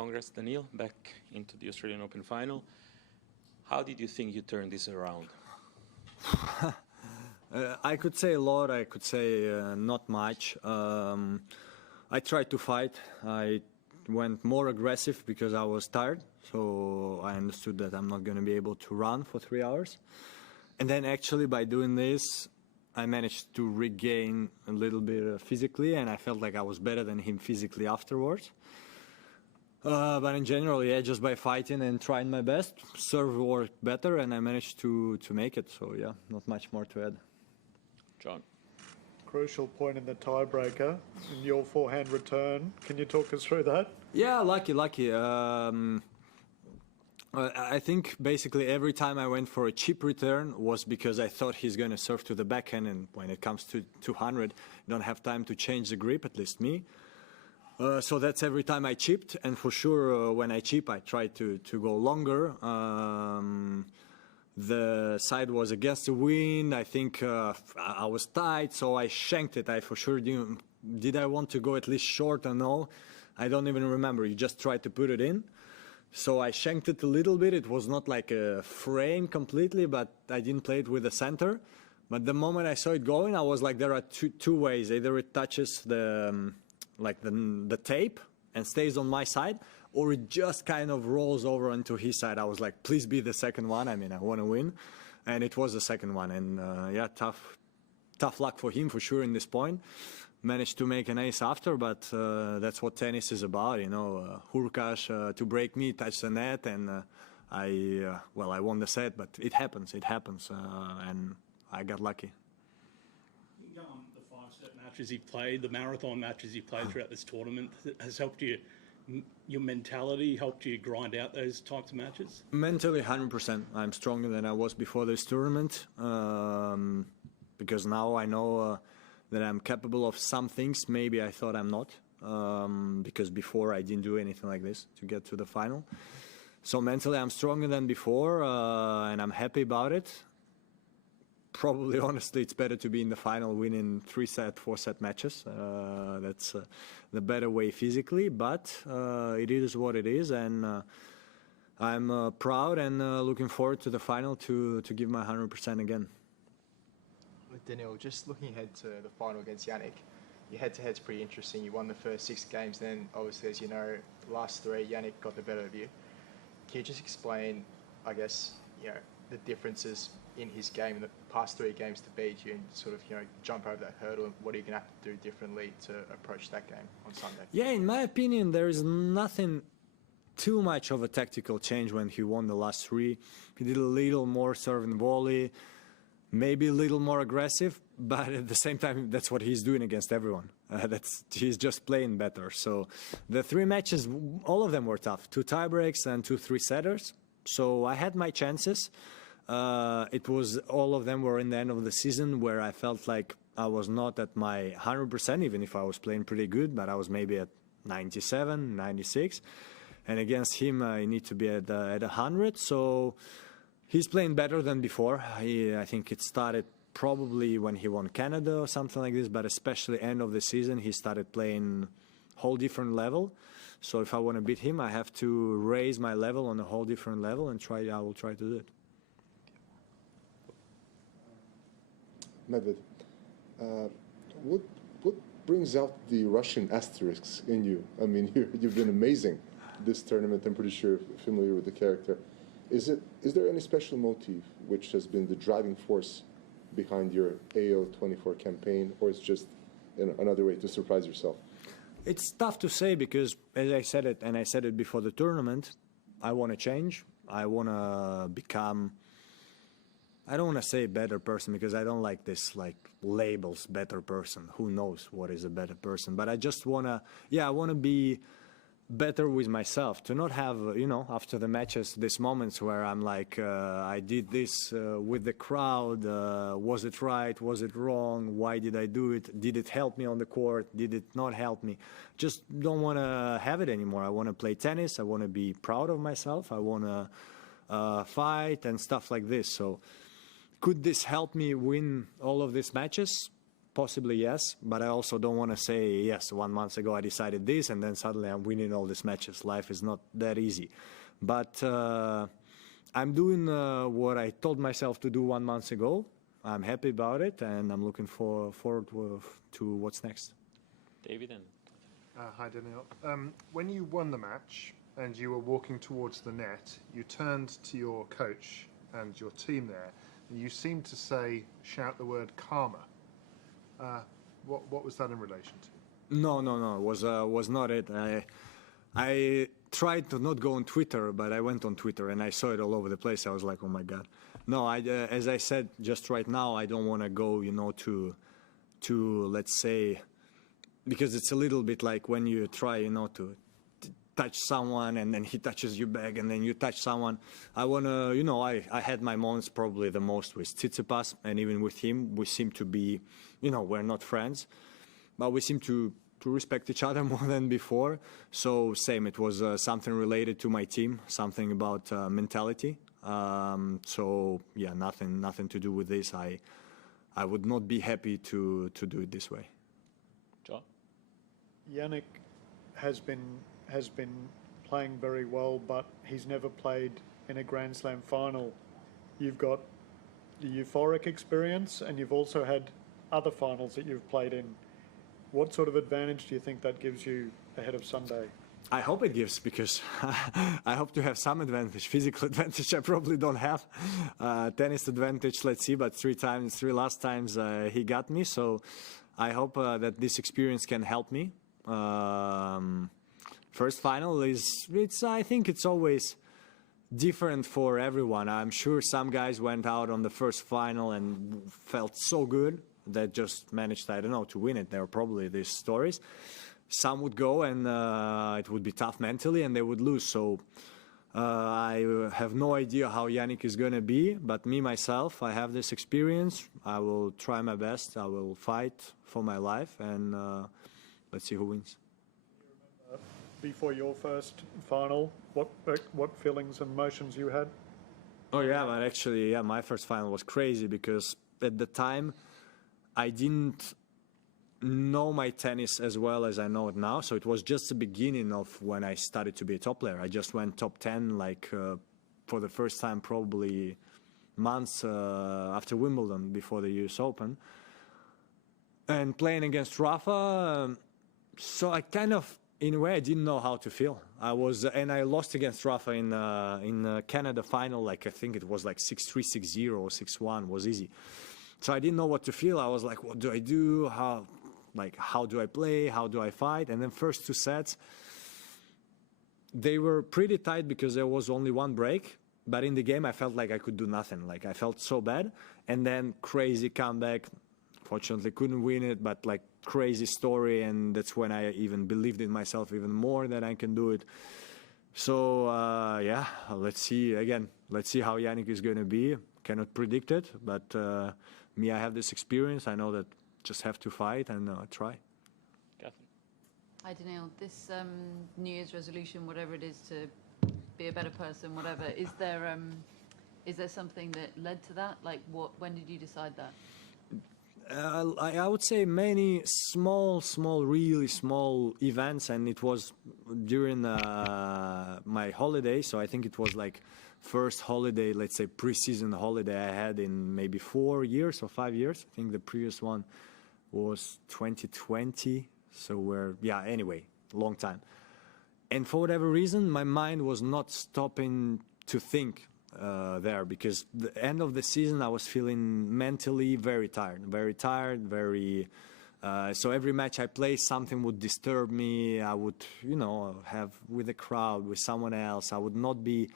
congrats, Daniil, back into the Australian Open final. How did you think you turned this around? I could say a lot, I could say not much. I tried to fight. I went more aggressive because I was tired. So I understood that I'm not going to be able to run for 3 hours. And then actually by doing this, I managed to regain a little bit physically, and I felt like I was better than him physically afterwards. But in general, yeah, just by fighting and trying my best, serve worked better, and I managed to make it. So yeah, not much more to add. John. Crucial point in the tiebreaker, in your forehand return. Can you talk us through that? Yeah, lucky. I think basically every time I went for a cheap return was because I thought he's going to serve to the backhand, and when it comes to 200, you don't have time to change the grip, at least me. So that's every time I chipped, and for sure when I chip, I try to go longer. The side was against the wind. I think I was tight, so I shanked it. I for sure did I want to go at least short or no? I don't even remember. You just try to put it in. So I shanked it a little bit. It was not like a frame completely, but I didn't play it with the center. But the moment I saw it going, I was like, there are two ways. Either it touches the tape and stays on my side, or it just kind of rolls over onto his side. I was like, please be the second one. I mean, I want to win. And it was the second one. And yeah, tough luck for him for sure in this point. Managed to make an ace after, but that's what tennis is about, you know. Hurkacz to break me, touch the net, and I won the set, but it happens, and I got lucky. The 5-set matches you've played, the marathon matches you've played throughout this tournament, has helped you, your mentality, helped you grind out those types of matches? Mentally, 100%. I'm stronger than I was before this tournament, because now I know that I'm capable of some things maybe I thought I'm not, because before I didn't do anything like this to get to the final. So mentally I'm stronger than before, and I'm happy about it. Probably, honestly, it's better to be in the final winning 3-set, 4-set matches. That's the better way physically, but it is what it is, and I'm proud and looking forward to the final to give my 100% again. With Daniil, just looking ahead to the final against Yannick, your head-to-head's pretty interesting. You won the first 6 games, then obviously, as you know, the last 3, Yannick got the better of you. Can you just explain, I guess, you know, the differences in his game in the past 3 games to beat you and sort of, you know, jump over that hurdle, and what are you going to have to do differently to approach that game on Sunday? Yeah, in my opinion, there is nothing too much of a tactical change when he won the last 3. He did a little more serve and volley, maybe a little more aggressive, but at the same time, that's what he's doing against everyone. He's just playing better. So the 3 matches, all of them were tough. 2 tiebreaks and 2 3-setters. So I had my chances. It was, all of them were in the end of the season where I felt like I was not at my 100%, even if I was playing pretty good, but I was maybe at 97, 96. And against him, I need to be at 100. So he's playing better than before. I think it started probably when he won Canada or something like this, but especially end of the season, he started playing whole different level. So if I want to beat him, I have to raise my level on a whole different level, and I will try to do it. Medved, what brings out the Russian asterisks in you? I mean, you've been amazing this tournament. I'm pretty sure you're familiar with the character. Is there any special motive which has been the driving force behind your AO24 campaign, or it's just another way to surprise yourself? It's tough to say because, as I said it, and I said it before the tournament, I want to change. I want to become, I don't want to say a better person because I don't like this like labels, better person. Who knows what is a better person? But I just want to, I want to be better with myself, to not have, you know, after the matches, these moments where I'm like, I did this with the crowd, was it right, was it wrong, why did I do it, did it help me on the court, did it not help me? Just don't want to have it anymore. I want to play tennis, I want to be proud of myself, I want to fight and stuff like this. So could this help me win all of these matches? possibly yes, but I also don't want to say, yes, 1 month ago I decided this, and then suddenly I'm winning all these matches. Life is not that easy. But I'm doing what I told myself to do 1 month ago. I'm happy about it, and I'm looking forward to what's next. David and Hi, Daniil. When you won the match and you were walking towards the net, you turned to your coach and your team there, and you seemed to shout the word karma. What was that in relation to? No, it was not it. I tried to not go on Twitter, but I went on Twitter and I saw it all over the place. I was like, oh my God. No, as I said just right now, I don't want to go, to let's say, because it's a little bit like when you try, to touch someone and then he touches you back and then you touch someone. I want to, I had my moments probably the most with Tsitsipas, and even with him, we seem to be, we're not friends, but we seem to respect each other more than before. So same, it was something related to my team, something about mentality. So yeah, nothing to do with this. I would not be happy to do it this way. John? Yannick has been playing very well, but he's never played in a Grand Slam final. You've got the euphoric experience, and you've also had other finals that you've played in. What sort of advantage do you think that gives you ahead of Sunday? I hope it gives, because I hope to have some advantage. Physical advantage I probably don't have. Tennis advantage, let's see, but three last times he got me. So I hope that this experience can help me. First final I think it's always different for everyone. I'm sure some guys went out on the first final and felt so good that just managed, I don't know, to win it. There are probably these stories. Some would go and it would be tough mentally and they would lose. So I have no idea how Yannick is going to be, but me, myself, I have this experience. I will try my best. I will fight for my life, and let's see who wins. Before your first final, what feelings and emotions you had? Oh yeah, but actually, yeah, my first final was crazy because at the time I didn't know my tennis as well as I know it now. So it was just the beginning of when I started to be a top player. I just went top 10 for the first time probably months after Wimbledon, before the US Open. And playing against Rafa, so I kind of, in a way, I didn't know how to feel. And I lost against Rafa in Canada final, I think it was 6-3, 6-0 or 6-1, was easy. So I didn't know what to feel. I was like, what do I do? How do I play? How do I fight? And then first two sets, they were pretty tight because there was only one break. But in the game, I felt like I could do nothing. I felt so bad. And then crazy comeback. Fortunately, couldn't win it, but crazy story. And that's when I even believed in myself even more that I can do it. So, yeah, let's see. Again, let's see how Yannick is going to be. Cannot predict it, but me, I have this experience. I know that just have to fight and try. Catherine? Hi, Daniil. This New Year's resolution, whatever it is, to be a better person, whatever, is there something that led to that? When did you decide that? I would say many small, really small events, and it was during my holiday. So I think it was first holiday, let's say pre-season holiday I had in maybe 4 years or 5 years. I think the previous one was 2020. So anyway, long time. And for whatever reason, my mind was not stopping to think there, because the end of the season I was feeling mentally very tired, so every match I played, something would disturb me. I would, have with the crowd, with someone else, I would not be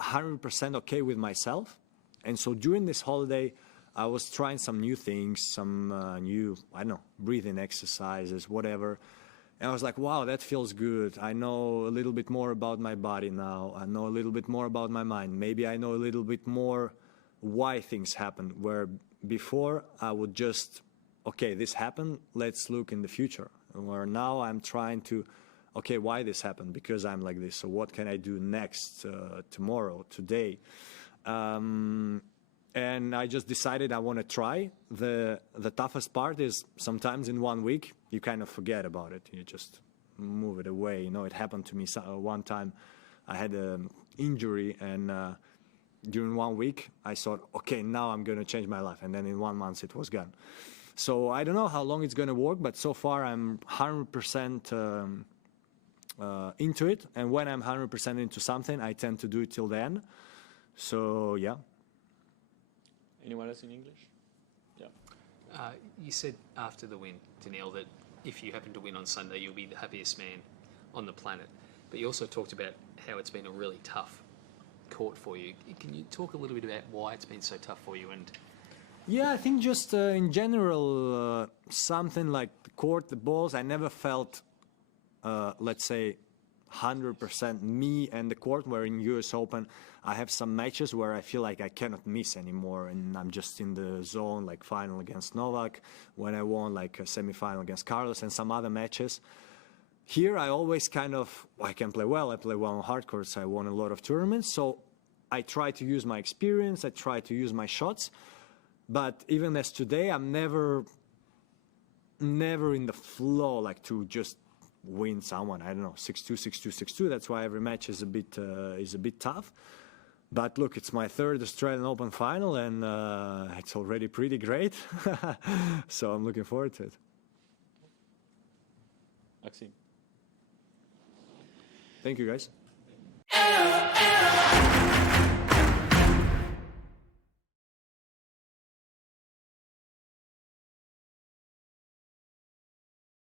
100% okay with myself. And so during this holiday, I was trying some new things, some new, breathing exercises, whatever. And I was like, wow, that feels good. I know a little bit more about my body now. I know a little bit more about my mind. Maybe I know a little bit more why things happen, where before I would just, okay, this happened, let's look in the future. Where now I'm trying to, okay, why this happened? Because I'm like this. So what can I do next, tomorrow, today? And and I just decided I want to try. The toughest part is sometimes in 1 week you kind of forget about it. You just move it away. You know, it happened to me one time. I had an injury, and during 1 week I thought, okay, now I'm going to change my life, and then in 1 month it was gone. So I don't know how long it's going to work, but so far I'm 100% into it, and when I'm 100% into something, I tend to do it till the end. So yeah. Anyone else in English? Yeah. You said after the win, Daniil, that if you happen to win on Sunday, you'll be the happiest man on the planet. But you also talked about how it's been a really tough court for you. Can you talk a little bit about why it's been so tough for you? And Yeah, I think just in general, something like the court, the balls, I never felt, let's say, 100% me and the court. Where in US Open, I have some matches where I feel like I cannot miss anymore, and I'm just in the zone, like final against Novak, when I won like a semifinal against Carlos, and some other matches. Here, I always kind of, I can play well. I play well on hard courts. I won a lot of tournaments, so I try to use my experience. I try to use my shots. But even as today, I'm never in the flow, like to just win someone. I don't know, 6-2, 6-2, 6-2. That's why every match is a bit tough. But look, it's my third Australian Open final, and it's already pretty great. So I'm looking forward to it. Maxime. Thank you, guys.